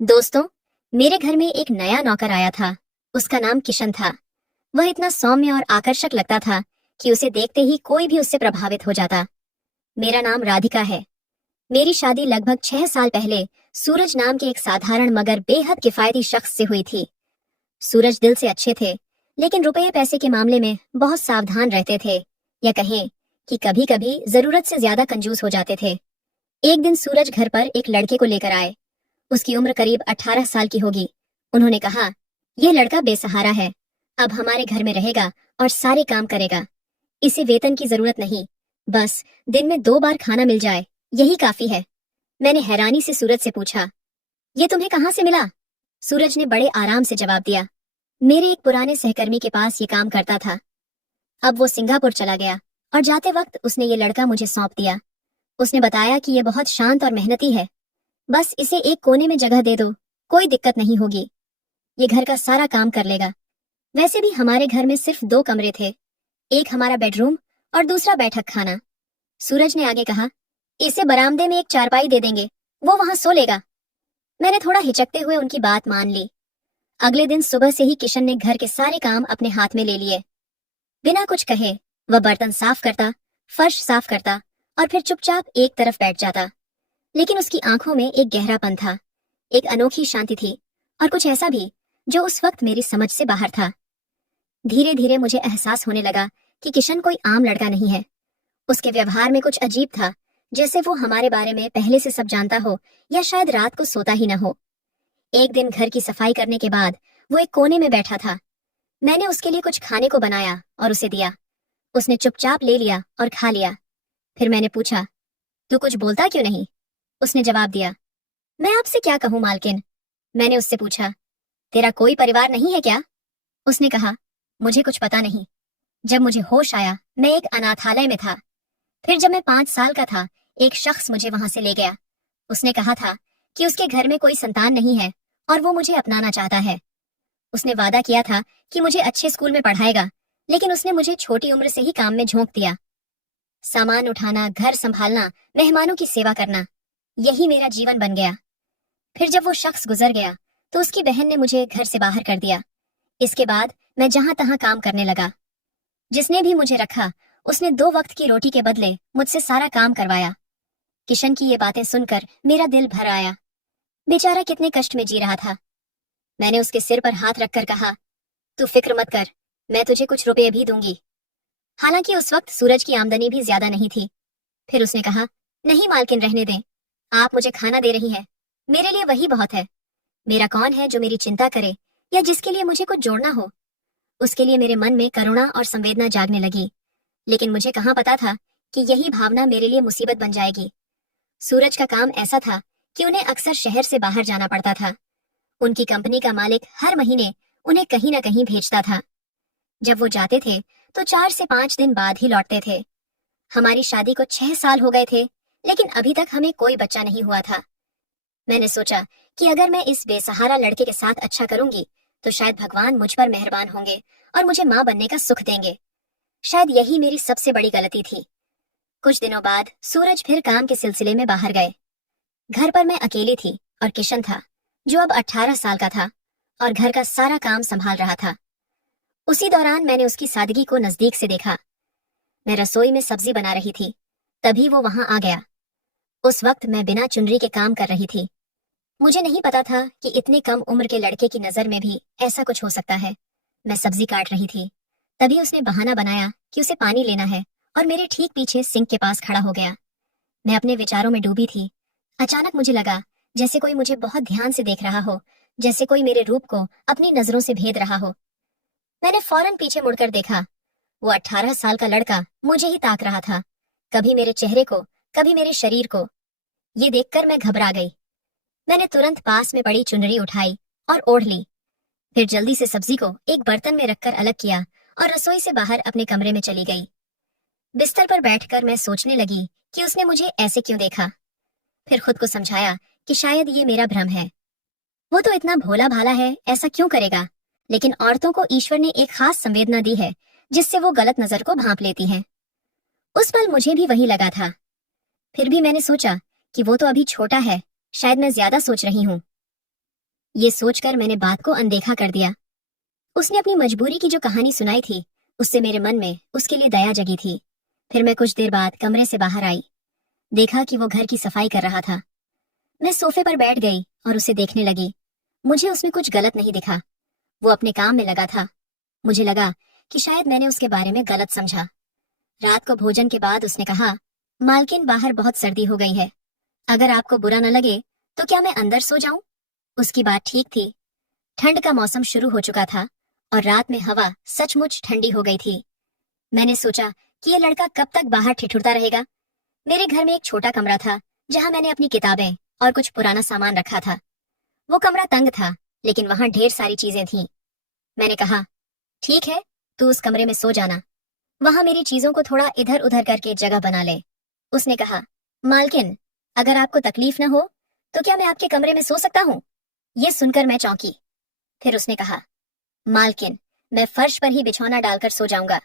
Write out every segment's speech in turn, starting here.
दोस्तों, मेरे घर में एक नया नौकर आया था। उसका नाम किशन था। वह इतना सौम्य और आकर्षक लगता था कि उसे देखते ही कोई भी उससे प्रभावित हो जाता। मेरा नाम राधिका है। मेरी शादी लगभग 6 साल पहले सूरज नाम के एक साधारण मगर बेहद किफायती शख्स से हुई थी। सूरज दिल से अच्छे थे, लेकिन रुपये पैसे के मामले में बहुत सावधान रहते थे, या कहें कि कभी कभी जरूरत से ज्यादा कंजूस हो जाते थे। एक दिन सूरज घर पर एक लड़के को लेकर आए। उसकी उम्र करीब 18 साल की होगी। उन्होंने कहा, यह लड़का बेसहारा है, अब हमारे घर में रहेगा और सारे काम करेगा। इसे वेतन की जरूरत नहीं, बस दिन में 2 बार खाना मिल जाए, यही काफी है। मैंने हैरानी से सूरज से पूछा, ये तुम्हें कहाँ से मिला? सूरज ने बड़े आराम से जवाब दिया, मेरे एक पुराने सहकर्मी के पास ये काम करता था। अब वो सिंगापुर चला गया और जाते वक्त उसने ये लड़का मुझे सौंप दिया। उसने बताया कि ये बहुत शांत और मेहनती है, बस इसे एक कोने में जगह दे दो, कोई दिक्कत नहीं होगी। ये घर का सारा काम कर लेगा। वैसे भी हमारे घर में सिर्फ 2 कमरे थे, एक हमारा बेडरूम और दूसरा बैठक खाना। सूरज ने आगे कहा, इसे बरामदे में एक चारपाई दे देंगे, वो वहां सो लेगा। मैंने थोड़ा हिचकते हुए उनकी बात मान ली। अगले दिन सुबह से ही किशन ने घर के सारे काम अपने हाथ में ले लिए। बिना कुछ कहे वह बर्तन साफ करता, फर्श साफ करता और फिर चुपचाप एक तरफ बैठ जाता। लेकिन उसकी आंखों में एक गहरापन था, एक अनोखी शांति थी, और कुछ ऐसा भी जो उस वक्त मेरी समझ से बाहर था। धीरे धीरे मुझे एहसास होने लगा कि किशन कोई आम लड़का नहीं है। उसके व्यवहार में कुछ अजीब था, जैसे वो हमारे बारे में पहले से सब जानता हो, या शायद रात को सोता ही न हो। एक दिन घर की सफाई करने के बाद वो एक कोने में बैठा था। मैंने उसके लिए कुछ खाने को बनाया और उसे दिया। उसने चुपचाप ले लिया और खा लिया। फिर मैंने पूछा, तू कुछ बोलता क्यों नहीं? उसने जवाब दिया, मैं आपसे क्या कहूं मालकिन। मैंने उससे पूछा, तेरा कोई परिवार नहीं है क्या? उसने कहा, मुझे कुछ पता नहीं। जब मुझे होश आया, मैं एक अनाथालय में था। फिर जब मैं 5 साल का था, एक शख्स मुझे वहां से ले गया। उसने कहा था कि उसके घर में कोई संतान नहीं है और वो मुझे अपनाना चाहता है। उसने वादा किया था कि मुझे अच्छे स्कूल में पढ़ाएगा, लेकिन उसने मुझे छोटी उम्र से ही काम में झोंक दिया। सामान उठाना, घर संभालना, मेहमानों की सेवा करना, यही मेरा जीवन बन गया। फिर जब वो शख्स गुजर गया तो उसकी बहन ने मुझे घर से बाहर कर दिया। इसके बाद मैं जहां तहां काम करने लगा। जिसने भी मुझे रखा, उसने 2 वक्त की रोटी के बदले मुझसे सारा काम करवाया। किशन की ये बातें सुनकर मेरा दिल भर आया। बेचारा कितने कष्ट में जी रहा था। मैंने उसके सिर पर हाथ रखकर कहा, तू फिक्र मत कर, मैं तुझे कुछ रुपए भी दूंगी। हालांकि उस वक्त सूरज की आमदनी भी ज्यादा नहीं थी। फिर उसने कहा, नहीं मालकिन, रहने दें। आप मुझे खाना दे रही हैं, मेरे लिए वही बहुत है। मेरा कौन है जो मेरी चिंता करे या जिसके लिए मुझे कुछ जोड़ना हो। उसके लिए मेरे मन में करुणा और संवेदना जागने लगी, लेकिन मुझे कहाँ पता था कि यही भावना मेरे लिए मुसीबत बन जाएगी। सूरज का काम ऐसा था कि उन्हें अक्सर शहर से बाहर जाना पड़ता था। उनकी कंपनी का मालिक हर महीने उन्हें कहीं न कहीं भेजता था। जब वो जाते थे तो 4 से 5 दिन बाद ही लौटते थे। हमारी शादी को 6 साल हो गए थे, लेकिन अभी तक हमें कोई बच्चा नहीं हुआ था। मैंने सोचा कि अगर मैं इस बेसहारा लड़के के साथ अच्छा करूंगी तो शायद भगवान मुझ पर मेहरबान होंगे और मुझे माँ बनने का सुख देंगे। शायद यही मेरी सबसे बड़ी गलती थी। कुछ दिनों बाद सूरज फिर काम के सिलसिले में बाहर गए। घर पर मैं अकेली थी और किशन था, जो अब 18 साल का था और घर का सारा काम संभाल रहा था। उसी दौरान मैंने उसकी सादगी को नजदीक से देखा। मैं रसोई में सब्जी बना रही थी, तभी वो वहां आ गया। उस वक्त मैं बिना चुनरी के काम कर रही थी। मुझे नहीं पता था कि इतने कम उम्र के लड़के की नजर में भी ऐसा कुछ हो सकता है। मैं सब्जी काट रही थी, तभी उसने बहाना बनाया कि उसे पानी लेना है और मेरे ठीक पीछे सिंक के पास खड़ा हो गया। मैं अपने विचारों में डूबी थी। अचानक मुझे लगा जैसे कोई मुझे बहुत ध्यान से देख रहा हो, जैसे कोई मेरे रूप को अपनी नजरों से भेद रहा हो। मैंने फौरन पीछे मुड़कर देखा। वो 18 साल का लड़का मुझे ही ताक रहा था, कभी मेरे चेहरे को, कभी मेरे शरीर को। ये देखकर मैं घबरा गई। मैंने तुरंत पास में पड़ी चुनरी उठाई और ओढ़ ली। फिर जल्दी से सब्जी को एक बर्तन में रखकर अलग किया और रसोई से बाहर अपने कमरे में चली गई। बिस्तर पर बैठकर मैं सोचने लगी कि उसने मुझे ऐसे क्यों देखा। फिर खुद को समझाया कि शायद ये मेरा भ्रम है। वो तो इतना भोला भाला है, ऐसा क्यों करेगा? लेकिन औरतों को ईश्वर ने एक खास संवेदना दी है, जिससे वो गलत नजर को भांप लेती हैं। उस पल मुझे भी वही लगा था। फिर भी मैंने सोचा कि वो तो अभी छोटा है, शायद मैं ज्यादा सोच रही हूँ। ये सोचकर मैंने बात को अनदेखा कर दिया। उसने अपनी मजबूरी की जो कहानी सुनाई थी, उससे मेरे मन में उसके लिए दया जगी थी। फिर मैं कुछ देर बाद कमरे से बाहर आई। देखा कि वो घर की सफाई कर रहा था। मैं सोफे पर बैठ गई और उसे देखने लगी। मुझे उसमें कुछ गलत नहीं दिखा। वो अपने काम में लगा था। मुझे लगा कि शायद मैंने उसके बारे में गलत समझा। रात को भोजन के बाद उसने कहा, मालकिन बाहर बहुत सर्दी हो गई है, अगर आपको बुरा न लगे तो क्या मैं अंदर सो जाऊं? उसकी बात ठीक थी। ठंड का मौसम शुरू हो चुका था और रात में हवा सचमुच ठंडी हो गई थी। मैंने सोचा कि ये लड़का कब तक बाहर ठिठुरता रहेगा। मेरे घर में एक छोटा कमरा था जहां मैंने अपनी किताबें और कुछ पुराना सामान रखा था। वो कमरा तंग था, लेकिन वहां ढेर सारी चीजें थीं। मैंने कहा, ठीक है, तू उस कमरे में सो जाना। वहां मेरी चीजों को थोड़ा इधर उधर करके जगह बना ले। उसने कहा, मालकिन, अगर आपको तकलीफ न हो तो क्या मैं आपके कमरे में सो सकता हूँ? ये सुनकर मैं चौंकी। फिर उसने कहा, मालकिन, मैं फर्श पर ही बिछौना डालकर सो जाऊंगा।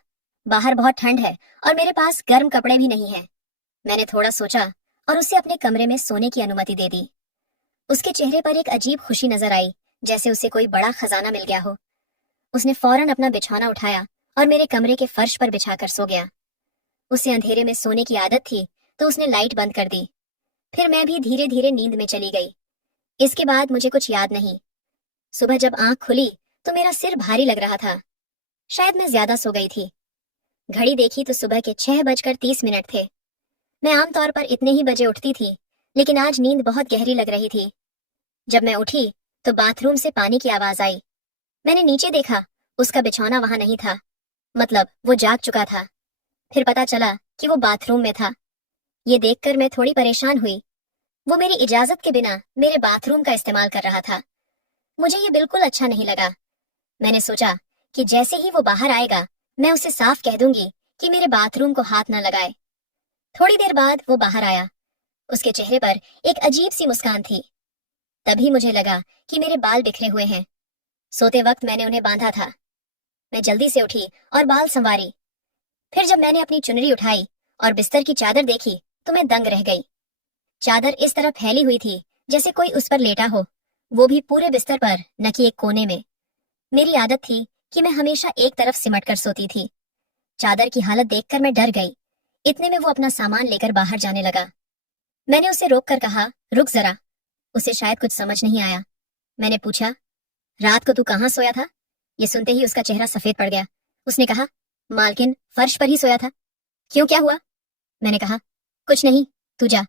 बाहर बहुत ठंड है और मेरे पास गर्म कपड़े भी नहीं हैं। मैंने थोड़ा सोचा और उसे अपने कमरे में सोने की अनुमति दे दी। उसके चेहरे पर एक अजीब खुशी नजर आई, जैसे उसे कोई बड़ा खजाना मिल गया हो। उसने फौरन अपना बिछौना उठाया और मेरे कमरे के फर्श पर बिछाकर सो गया। उसे अंधेरे में सोने की आदत थी, तो उसने लाइट बंद कर दी। फिर मैं भी धीरे धीरे नींद में चली गई। इसके बाद मुझे कुछ याद नहीं। सुबह जब आंख खुली तो मेरा सिर भारी लग रहा था। शायद मैं ज्यादा सो गई थी। घड़ी देखी तो सुबह के 6:30 थे। मैं आमतौर पर इतने ही बजे उठती थी, लेकिन आज नींद बहुत गहरी लग रही थी। जब मैं उठी तो बाथरूम से पानी की आवाज आई। मैंने नीचे देखा, उसका बिछौना वहां नहीं था। मतलब वो जाग चुका था। फिर पता चला कि वो बाथरूम में था। ये देखकर मैं थोड़ी परेशान हुई। वो मेरी इजाजत के बिना मेरे बाथरूम का इस्तेमाल कर रहा था। मुझे ये बिल्कुल अच्छा नहीं लगा। मैंने सोचा कि जैसे ही वो बाहर आएगा, मैं उसे साफ कह दूंगी कि मेरे बाथरूम को हाथ न लगाए। थोड़ी देर बाद वो बाहर आया। उसके चेहरे पर एक अजीब सी मुस्कान थी। तभी मुझे लगा कि मेरे बाल बिखरे हुए हैं। सोते वक्त मैंने उन्हें बांधा था। मैं जल्दी से उठी और बाल संवारी। फिर जब मैंने अपनी चुनरी उठाई और बिस्तर की चादर देखी तो मैं दंग रह गई। चादर इस तरह फैली हुई थी जैसे कोई उस पर लेटा हो, वो भी पूरे बिस्तर पर, न कि एक कोने में। मेरी आदत थी कि मैं हमेशा एक तरफ सिमट कर सोती थी। चादर की हालत देखकर मैं डर गई। इतने में वो अपना सामान लेकर बाहर जाने लगा। मैंने उसे रोककर कहा, रुक जरा। उसे शायद कुछ समझ नहीं आया। मैंने पूछा, रात को तू कहाँ सोया था? ये सुनते ही उसका चेहरा सफेद पड़ गया। उसने कहा, मालकिन, फर्श पर ही सोया था। क्यों, क्या हुआ? मैंने कहा, कुछ नहीं, तू जा।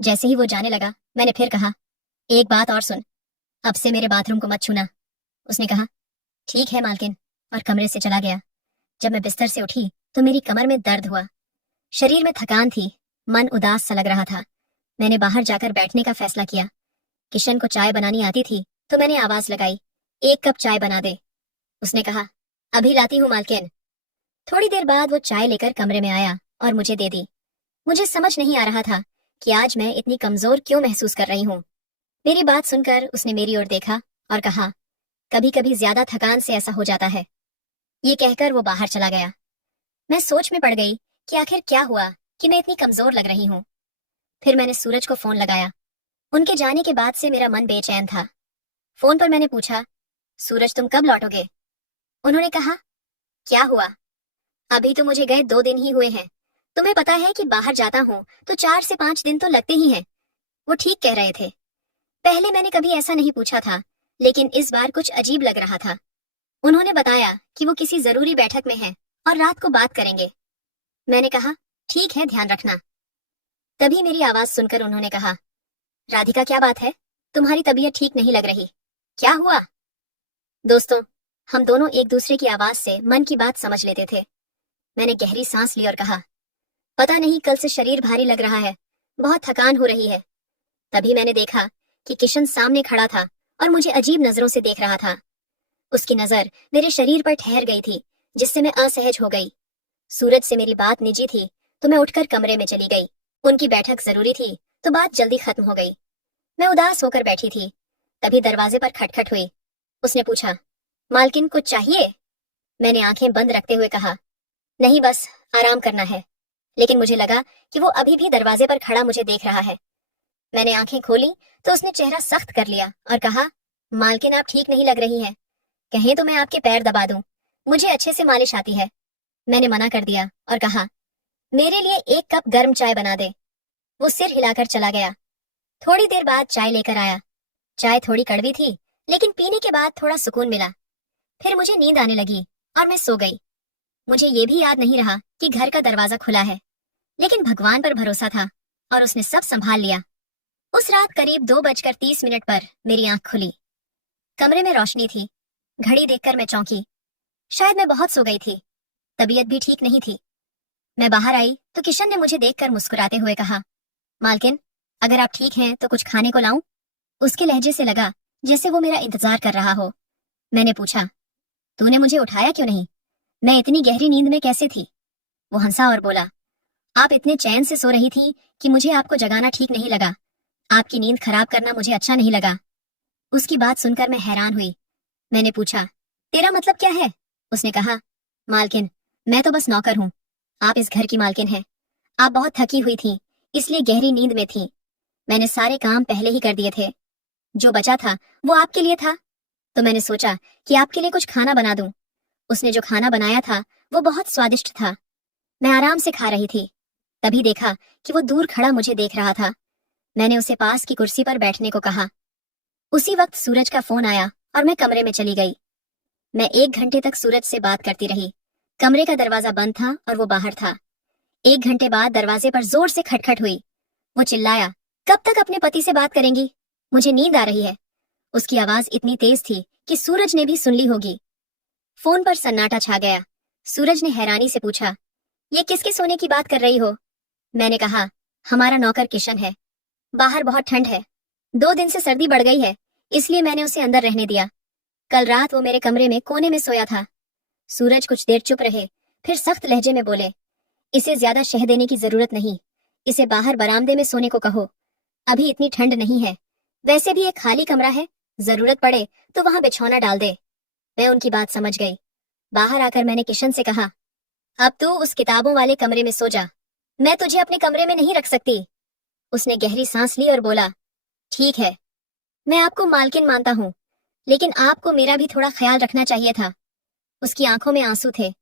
जैसे ही वो जाने लगा, मैंने फिर कहा, एक बात और सुन, अब से मेरे बाथरूम को मत छूना। उसने कहा, ठीक है मालकिन, और कमरे से चला गया। जब मैं बिस्तर से उठी तो मेरी कमर में दर्द हुआ। शरीर में थकान थी। मन उदास सा लग रहा था। मैंने बाहर जाकर बैठने का फैसला किया। किशन को चाय बनानी आती थी तो मैंने आवाज लगाई, एक कप चाय बना दे। उसने कहा, अभी लाती हूँ मालकिन। थोड़ी देर बाद वो चाय लेकर कमरे में आया और मुझे दे दी। मुझे समझ नहीं आ रहा था कि आज मैं इतनी कमजोर क्यों महसूस कर रही हूँ। मेरी बात सुनकर उसने मेरी ओर देखा और कहा, कभी कभी ज्यादा थकान से ऐसा हो जाता है। ये कहकर वो बाहर चला गया। मैं सोच में पड़ गई कि आखिर क्या हुआ कि मैं इतनी कमजोर लग रही हूँ। फिर मैंने सूरज को फोन लगाया। उनके जाने के बाद से मेरा मन बेचैन था। फोन पर मैंने पूछा, सूरज, तुम कब लौटोगे? उन्होंने कहा, क्या हुआ? अभी तो मुझे गए 2 दिन ही हुए हैं। तुम्हें पता है कि बाहर जाता हूँ तो 4 से 5 दिन तो लगते ही हैं। वो ठीक कह रहे थे। पहले मैंने कभी ऐसा नहीं पूछा था, लेकिन इस बार कुछ अजीब लग रहा था। उन्होंने बताया कि वो किसी जरूरी बैठक में हैं और रात को बात करेंगे। मैंने कहा, ठीक है, ध्यान रखना। तभी मेरी आवाज सुनकर उन्होंने कहा, राधिका, क्या बात है? तुम्हारी तबीयत ठीक नहीं लग रही। क्या हुआ? दोस्तों, हम दोनों एक दूसरे की आवाज से मन की बात समझ लेते थे। मैंने गहरी सांस ली और कहा, पता नहीं, कल से शरीर भारी लग रहा है, बहुत थकान हो रही है। तभी मैंने देखा कि किशन सामने खड़ा था और मुझे अजीब नजरों से देख रहा था। उसकी नजर मेरे शरीर पर ठहर गई थी, जिससे मैं असहज हो गई। सूरज से मेरी बात निजी थी, तो मैं उठकर कमरे में चली गई। उनकी बैठक जरूरी थी, तो बात जल्दी खत्म हो गई। मैं उदास होकर बैठी थी। तभी दरवाजे पर खटखट हुई। उसने पूछा, मालकिन, कुछ चाहिए? मैंने आंखें बंद रखते हुए कहा, नहीं, बस आराम करना है। लेकिन मुझे लगा कि वो अभी भी दरवाजे पर खड़ा मुझे देख रहा है। मैंने आंखें खोली तो उसने चेहरा सख्त कर लिया और कहा, मालकिन, आप ठीक नहीं लग रही हैं। कहें तो मैं आपके पैर दबा दूं। मुझे अच्छे से मालिश आती है। मैंने मना कर दिया और कहा, मेरे लिए 1 कप गर्म चाय बना दे। वो सिर हिलाकर चला गया। थोड़ी देर बाद चाय लेकर आया। चाय थोड़ी कड़वी थी, लेकिन पीने के बाद थोड़ा सुकून मिला। फिर मुझे नींद आने लगी और मैं सो गई। मुझे ये भी याद नहीं रहा कि घर का दरवाजा खुला है, लेकिन भगवान पर भरोसा था और उसने सब संभाल लिया। उस रात करीब 2:30 पर मेरी आंख खुली। कमरे में रोशनी थी। घड़ी देखकर मैं चौंकी। शायद मैं बहुत सो गई थी। तबीयत भी ठीक नहीं थी। मैं बाहर आई तो किशन ने मुझे देखकर मुस्कुराते हुए कहा, मालकिन, अगर आप ठीक हैं तो कुछ खाने को लाऊं? उसके लहजे से लगा जैसे वो मेरा इंतजार कर रहा हो। मैंने पूछा, तूने मुझे उठाया क्यों नहीं? मैं इतनी गहरी नींद में कैसे थी? वो हंसा और बोला, आप इतने चैन से सो रही थी कि मुझे आपको जगाना ठीक नहीं लगा। आपकी नींद खराब करना मुझे अच्छा नहीं लगा। उसकी बात सुनकर मैं हैरान हुई। मैंने पूछा, तेरा मतलब क्या है? उसने कहा, मालकिन, मैं तो बस नौकर हूँ। आप इस घर की मालकिन हैं। आप बहुत थकी हुई थीं, इसलिए गहरी नींद में थीं। मैंने सारे काम पहले ही कर दिए थे। जो बचा था वो आपके लिए था, तो मैंने सोचा कि आपके लिए कुछ खाना बना दूं। उसने जो खाना बनाया था वो बहुत स्वादिष्ट था। मैं आराम से खा रही थी। तभी देखा कि वो दूर खड़ा मुझे देख रहा था। मैंने उसे पास की कुर्सी पर बैठने को कहा। उसी वक्त सूरज का फोन आया और मैं कमरे में चली गई। मैं 1 घंटे तक सूरज से बात करती रही। कमरे का दरवाजा बंद था और वो बाहर था। 1 घंटे बाद दरवाजे पर जोर से खटखट हुई। वो चिल्लाया, कब तक अपने पति से बात करेंगी? मुझे नींद आ रही है। उसकी आवाज इतनी तेज थी कि सूरज ने भी सुन ली होगी। फोन पर सन्नाटा छा गया। सूरज ने हैरानी से पूछा, ये किसके सोने की बात कर रही हो? मैंने कहा, हमारा नौकर किशन है। बाहर बहुत ठंड है। 2 दिन से सर्दी बढ़ गई है, इसलिए मैंने उसे अंदर रहने दिया। कल रात वो मेरे कमरे में कोने में सोया था। सूरज कुछ देर चुप रहे, फिर सख्त लहजे में बोले, इसे ज्यादा शह देने की जरूरत नहीं। इसे बाहर बरामदे में सोने को कहो। अभी इतनी ठंड नहीं है। वैसे भी एक खाली कमरा है, जरूरत पड़े तो वहां बिछौना डाल दे। मैं उनकी बात समझ गई। बाहर आकर मैंने किशन से कहा, अब तू उस किताबों वाले कमरे में सो जा। मैं तुझे अपने कमरे में नहीं रख सकती। उसने गहरी सांस ली और बोला, ठीक है। मैं आपको मालकिन मानता हूँ, लेकिन आपको मेरा भी थोड़ा ख्याल रखना चाहिए था। उसकी आंखों में आंसू थे।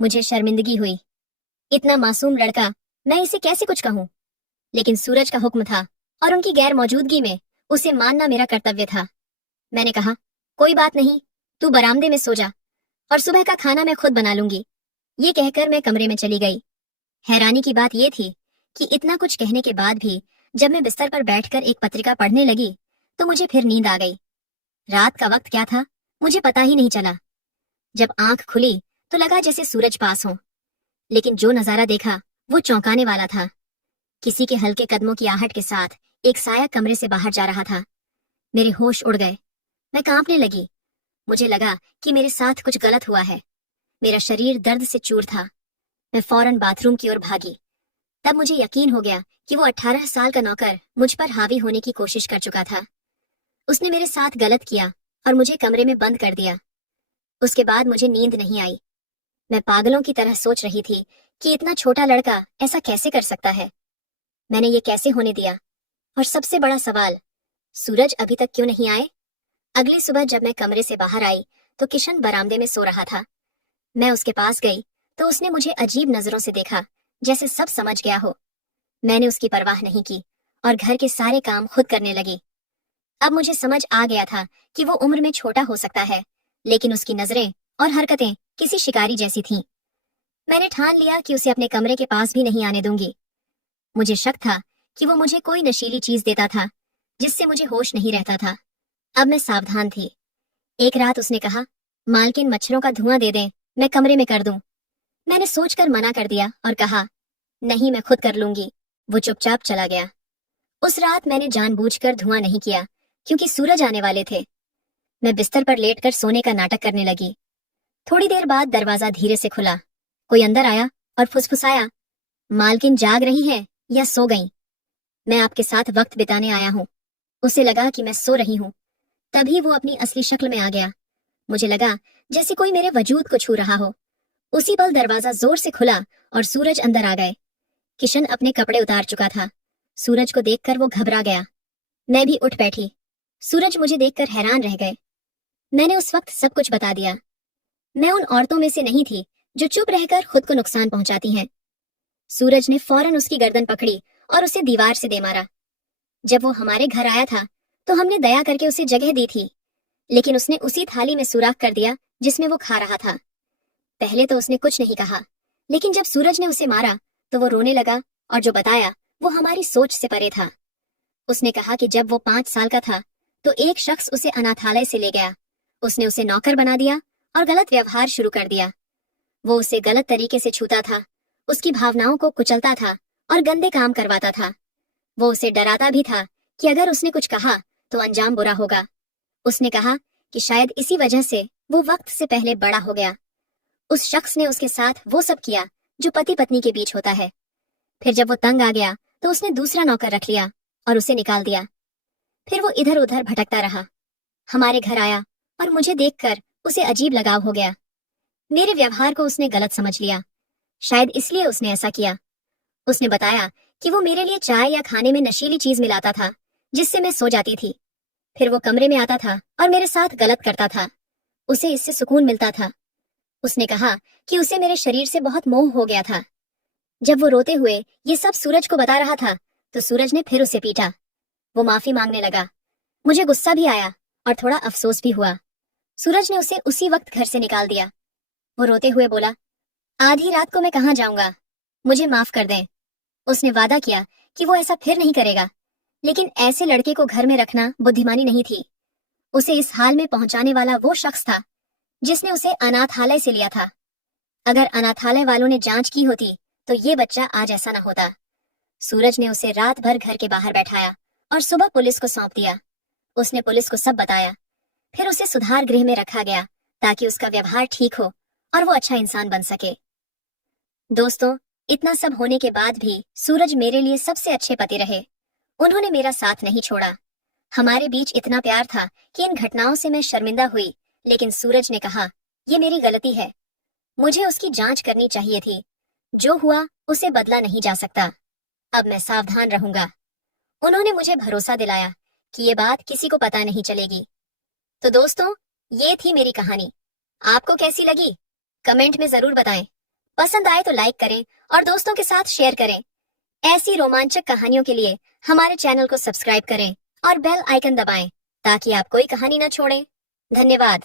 मुझे शर्मिंदगी हुई। इतना मासूम लड़का, मैं इसे कैसे कुछ कहूँ? लेकिन सूरज का हुक्म था और उनकी गैर मौजूदगी में उसे मानना मेरा कर्तव्य था। मैंने कहा, कोई बात नहीं, तू बरामदे में सो जा और सुबह का खाना मैं खुद बना लूंगी। ये कहकर मैं कमरे में चली गई। हैरानी की बात यह थी कि इतना कुछ कहने के बाद भी जब मैं बिस्तर पर बैठकर एक पत्रिका पढ़ने लगी तो मुझे फिर नींद आ गई। रात का वक्त क्या था मुझे पता ही नहीं चला। जब आंख खुली तो लगा जैसे सूरज पास हो, लेकिन जो नजारा देखा वो चौंकाने वाला था। किसी के हल्के कदमों की आहट के साथ एक साया कमरे से बाहर जा रहा था। मेरे होश उड़ गए। मैं कांपने लगी। मुझे लगा कि मेरे साथ कुछ गलत हुआ है। मेरा शरीर दर्द से चूर था। मैं फौरन बाथरूम की ओर भागी। तब मुझे यकीन हो गया कि वो 18 साल का नौकर मुझ पर हावी होने की कोशिश कर चुका था। उसने मेरे साथ गलत किया और मुझे कमरे में बंद कर दिया। उसके बाद मुझे नींद नहीं आई। मैं पागलों की तरह सोच रही थी कि इतना छोटा लड़का ऐसा कैसे कर सकता है। मैंने ये कैसे होने दिया? और सबसे बड़ा सवाल, सूरज अभी तक क्यों नहीं आए? अगली सुबह जब मैं कमरे से बाहर आई तो किशन बरामदे में सो रहा था। मैं उसके पास गई तो उसने मुझे अजीब नजरों से देखा, जैसे सब समझ गया हो। मैंने उसकी परवाह नहीं की और घर के सारे काम खुद करने लगी। अब मुझे समझ आ गया था कि वो उम्र में छोटा हो सकता है, लेकिन उसकी नजरें और हरकतें किसी शिकारी जैसी थीं। मैंने ठान लिया कि उसे अपने कमरे के पास भी नहीं आने दूंगी। मुझे शक था कि वो मुझे कोई नशीली चीज देता था जिससे मुझे होश नहीं रहता था। अब मैं सावधान थी। एक रात उसने कहा, मालकिन, मच्छरों का धुआं दे दें, मैं कमरे में कर दूं। मैंने सोचकर मना कर दिया और कहा, नहीं, मैं खुद कर लूंगी। वो चुपचाप चला गया। उस रात मैंने जानबूझकर धुआं नहीं किया क्योंकि सूरज आने वाले थे। मैं बिस्तर पर लेटकर सोने का नाटक करने लगी। थोड़ी देर बाद दरवाजा धीरे से खुला। कोई अंदर आया और फुसफुसाया, मालकिन जाग रही है या सो गई? मैं आपके साथ वक्त बिताने आया हूँ। उसे लगा कि मैं सो रही हूँ। तभी वो अपनी असली शक्ल में आ गया। मुझे लगा जैसे कोई मेरे वजूद को छू रहा हो। उसी पल दरवाजा जोर से खुला और सूरज अंदर आ गए। किशन अपने कपड़े उतार चुका था। सूरज को देखकर वो घबरा गया। मैं भी उठ बैठी। सूरज मुझे देखकर हैरान रह गए। मैंने उस वक्त सब कुछ बता दिया। मैं उन औरतों में से नहीं थी जो चुप रहकर खुद को नुकसान पहुंचाती हैं। सूरज ने फौरन उसकी गर्दन पकड़ी और उसे दीवार से दे मारा। जब वो हमारे घर आया था तो हमने दया करके उसे जगह दी थी, लेकिन उसने उसी थाली में सुराख कर दिया जिसमें वो खा रहा था। पहले तो उसने कुछ नहीं कहा, लेकिन जब सूरज ने उसे मारा तो वो रोने लगा और जो बताया वो हमारी सोच से परे था। उसने कहा कि जब वो 5 साल का था तो एक शख्स उसे अनाथालय से ले गया। उसने उसे नौकर बना दिया और गलत व्यवहार शुरू कर दिया। वो उसे गलत तरीके से छूता था, उसकी भावनाओं को कुचलता था और गंदे काम करवाता था। वो उसे डराता भी था कि अगर उसने कुछ कहा तो अंजाम बुरा होगा। उसने कहा कि शायद इसी वजह से वो वक्त से पहले बड़ा हो गया। उस शख्स ने उसके साथ वो सब किया जो पति पत्नी के बीच होता है। फिर जब वो तंग आ गया तो उसने दूसरा नौकर रख लिया और उसे निकाल दिया। फिर वो इधर उधर भटकता रहा। हमारे घर आया और मुझे देखकर उसे अजीब लगाव हो गया। मेरे व्यवहार को उसने गलत समझ लिया, शायद इसलिए उसने ऐसा किया। उसने बताया कि वो मेरे लिए चाय या खाने में नशीली चीज मिलाता था जिससे मैं सो जाती थी। फिर वो कमरे में आता था और मेरे साथ गलत करता था। उसे इससे सुकून मिलता था। उसने कहा कि उसे मेरे शरीर से बहुत मोह हो गया था। जब वो रोते हुए ये सब सूरज को बता रहा था तो सूरज ने फिर उसे पीटा। वो माफी मांगने लगा। मुझे गुस्सा भी आया और थोड़ा अफसोस भी हुआ। सूरज ने उसे उसी वक्त घर से निकाल दिया। वो रोते हुए बोला, आधी रात को मैं कहाँ जाऊंगा, मुझे माफ कर दें। उसने वादा किया कि वो ऐसा फिर नहीं करेगा, लेकिन ऐसे लड़के को घर में रखना बुद्धिमानी नहीं थी। उसे इस हाल में पहुंचाने वाला वो शख्स था जिसने उसे अनाथालय से लिया था। अगर अनाथालय वालों ने जांच की होती तो ये बच्चा आज ऐसा न होता। सूरज ने उसे रात भर घर के बाहर बैठाया और सुबह पुलिस को सौंप दिया। उसने पुलिस को सब बताया। फिर उसे सुधार गृह में रखा गया ताकि उसका व्यवहार ठीक हो और वो अच्छा इंसान बन सके। दोस्तों, इतना सब होने के बाद भी सूरज मेरे लिए सबसे अच्छे पति रहे। उन्होंने मेरा साथ नहीं छोड़ा। हमारे बीच इतना प्यार था कि इन घटनाओं से मैं शर्मिंदा हुई, लेकिन सूरज ने कहा, ये मेरी गलती है, मुझे उसकी जांच करनी चाहिए थी। जो हुआ उसे बदला नहीं जा सकता। अब मैं सावधान रहूंगा। उन्होंने मुझे भरोसा दिलाया कि ये बात किसी को पता नहीं चलेगी। तो दोस्तों, ये थी मेरी कहानी। आपको कैसी लगी कमेंट में जरूर बताएं। पसंद आए तो लाइक करें और दोस्तों के साथ शेयर करें। ऐसी रोमांचक कहानियों के लिए हमारे चैनल को सब्सक्राइब करें और बेल आइकन दबाएं ताकि आप कोई कहानी न छोड़ें। धन्यवाद।